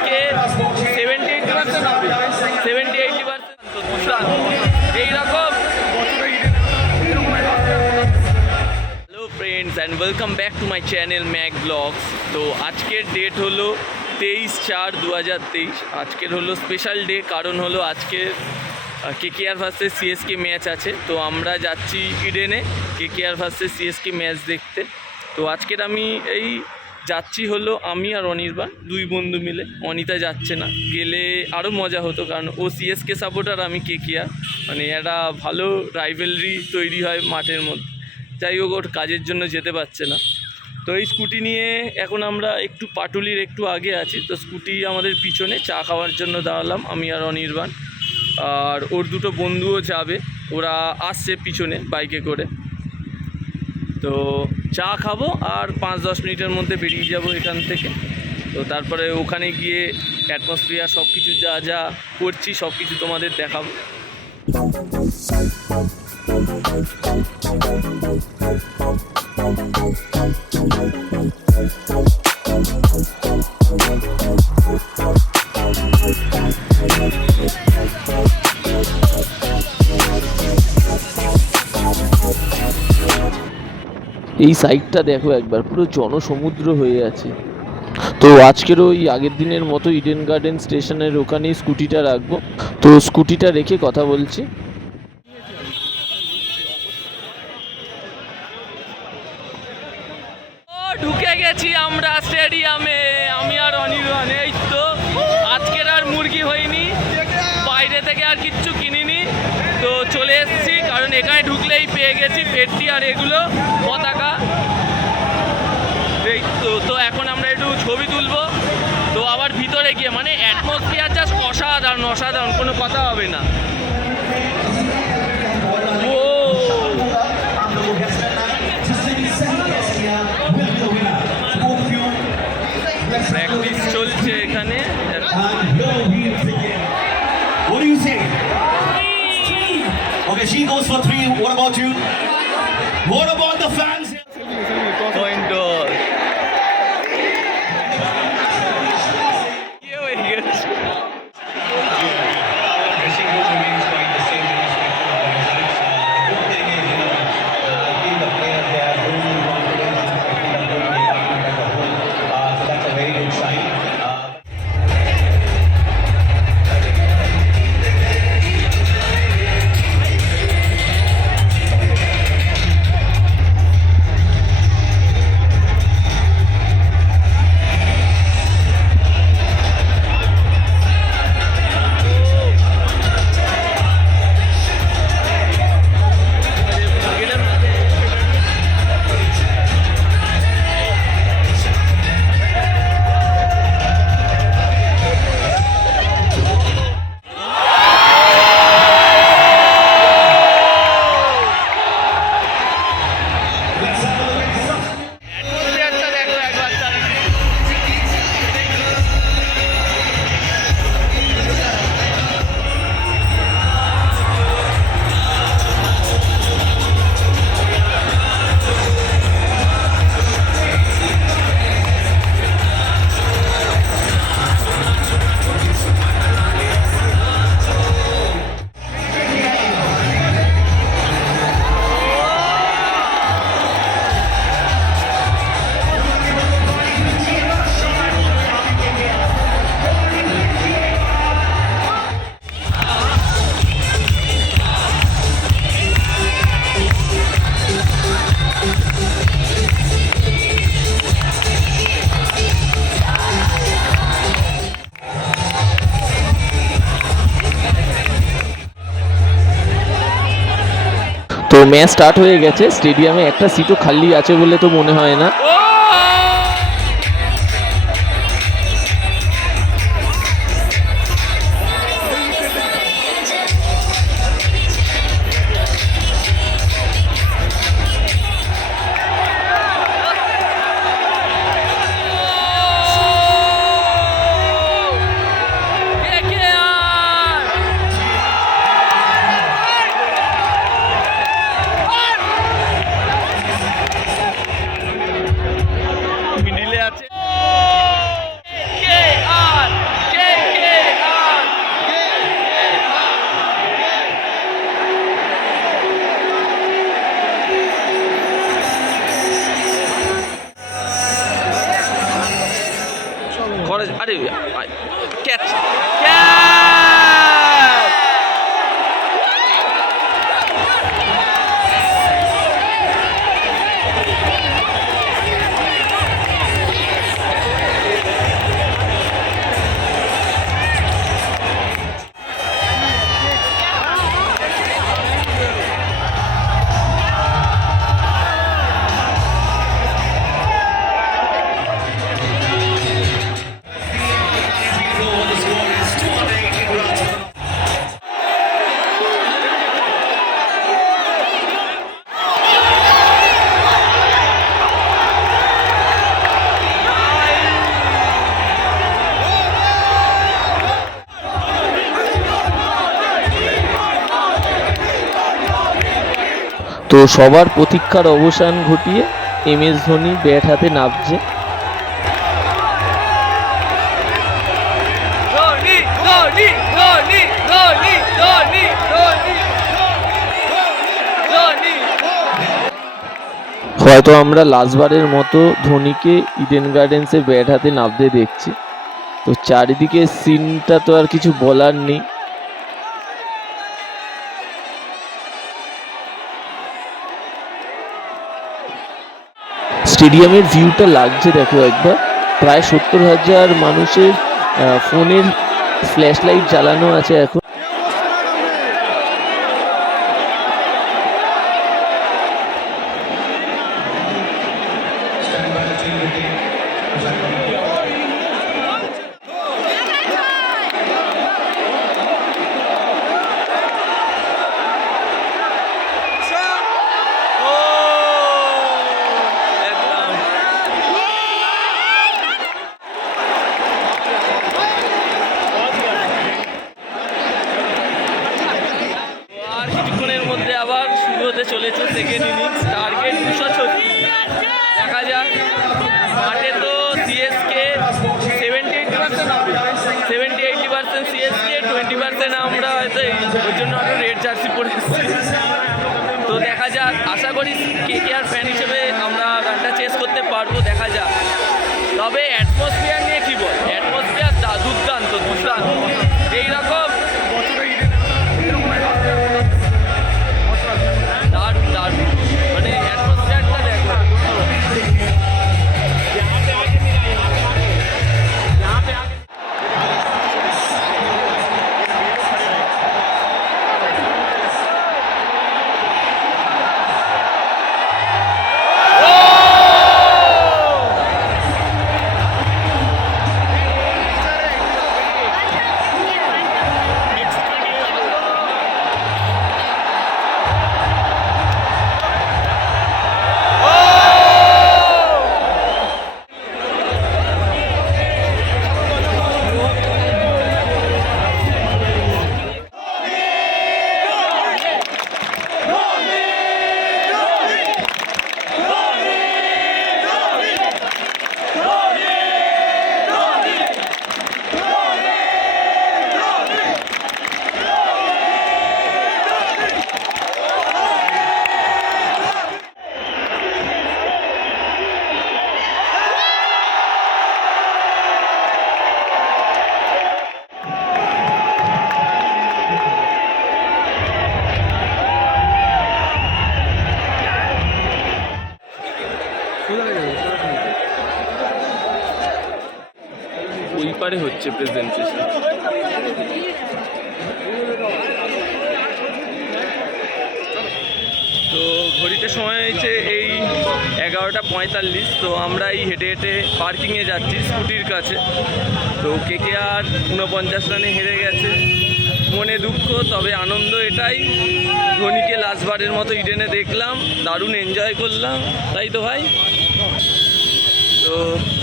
আজকে 70-80% এইরকম। Hello friends and welcome back to my channel Mac blogs. তো আজকের ডেট হলো 23/4/2023। আজকের হলো স্পেশাল ডে, কারণ হলো আজকে কেকেআর ভার্সেস সিএসকে ম্যাচ আছে। তো আমরা যাচ্ছি ইডেনে কেকেআর ভার্সেস সিএসকে ম্যাচ দেখতে। তো আজকের আমি যাচ্ছি হলো আমি আর অনির্বাণ, দুই বন্ধু মিলে। অনিতা যাচ্ছে না, গেলে আরও মজা হতো, কারণ ও সিএসকে সাপোর্টার, আমি কেকেআর। মানে একটা ভালো রাইভেলরি তৈরি হয় মাঠের মধ্যে। যাই হোক, ওর কাজের জন্য যেতে পারছে না। তো এই স্কুটি নিয়ে এখন আমরা একটু পাটুলির একটু আগে আছি। তো স্কুটি আমাদের পিছনে, চা খাওয়ার জন্য দাঁড়ালাম আমি আর অনির্বাণ। আর ওর দুটো বন্ধুও যাবে, ওরা আসছে পিছনে বাইকে করে। তো চা খাবো আর 5-10 মিনিটের মধ্যে বেরিয়ে যাব এখান থেকে। তো তারপরে ওখানে গিয়ে অ্যাটমসফিয়ার সব কিছু যা যা করছি সব কিছু তোমাদের দেখাবো। এই সাইডটা দেখো একবার, পুরো জনসমুদ্র হয়ে আছে। তো আজকের ওই আগের দিনের মতো ইডেন গার্ডেন স্টেশনের ওখানেই স্কুটিটা রাখবো। তো স্কুটিটা রেখে কথা বলছি। ঢুকে গেছি আমরা স্টেডিয়ামে, আমি আর অনির্বাণ। এই তো আজকের আর মুরগি হয়নি, বাইরে থেকে আর কিচ্ছু কিনিনি। তো চলে এসেছি, কারণ এখানে ঢুকলেই পেয়ে গেছি পেট্টি আর এগুলো পতাকা। এই তো এখন আমরা একটু ছবি তুলবো। তো আবার ভিতরে গিয়ে মানে অ্যাটমসফিয়ার জাস্ট অসাধারণ অসাধারণ, কোনো কথা হবে না। ও প্র্যাকটিস চলছে এখানে। What do you say? Okay, she goes for 3. What about you? What about the fans? Point off. তো ম্যাচ স্টার্ট হয়ে গেছে। স্টেডিয়ামে একটা সিটও খালি আছে বলে তো মনে হয় না। ক্যাচ ক্যাচ তো সবার প্রতীক্ষার অবসান ঘটিয়ে MS ধোনি ব্যাট হাতে নামছে। হয়তো আমরা লাস্টবারের মতো ধোনিকে ইডেন গার্ডেন্সে ব্যাট হাতে নামতে দেখছি। তো চারিদিকে সিনটা তো আর কিছু বলার নেই। স্টেডিয়ামের ভিউটা লাগছে দেখো একবার। প্রায় 70,000 মানুষের ফোনের ফ্ল্যাশ লাইট জ্বালানো আছে এখন। চলেছে সেকেন্ড ইনিংস, টার্গেট 236। দেখা যাক। মাঠে তো সিএসকে 70-80% সিএসকে, 20% আমরা হয়তো ওই জন্য আরও রেড জার্সি পরে এসেছি। তো দেখা যাক, আশা করি KKR ফ্যান হিসেবে আমরা রানটা চেস করতে পারবো। দেখা যাক। তবে অ্যাটমসফিয়ার নিয়ে কী বল, অ্যাটমসফিয়ার দুর্দান্ত দুর্দান্ত এইরকম দারুণ দারুণ, মানে অ্যাটমসফিয়ারটা দেখো। ওই পারে হচ্ছে প্রেজেন্টেশন। তো ঘড়িতে সময় হয়েছে এই 11:45। তো আমরা এই হেঁটে হেঁটে পার্কিংয়ে যাচ্ছি স্কুটির কাছে। তো KKR 49 রানে হেরে গেছে, মনে দুঃখ, তবে আনন্দ এটাই, ধোনিকে লাস্টবারের মতো ইডেনে দেখলাম, দারুণ এনজয় করলাম, তাই তো ভাই। তো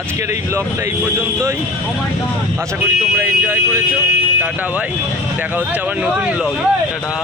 আজকের এই ব্লগটা এই পর্যন্তই, আশা করি তোমরা এনজয় করেছো। টাটা ভাই, দেখা হচ্ছে আবার নতুন ব্লগে। টাটা।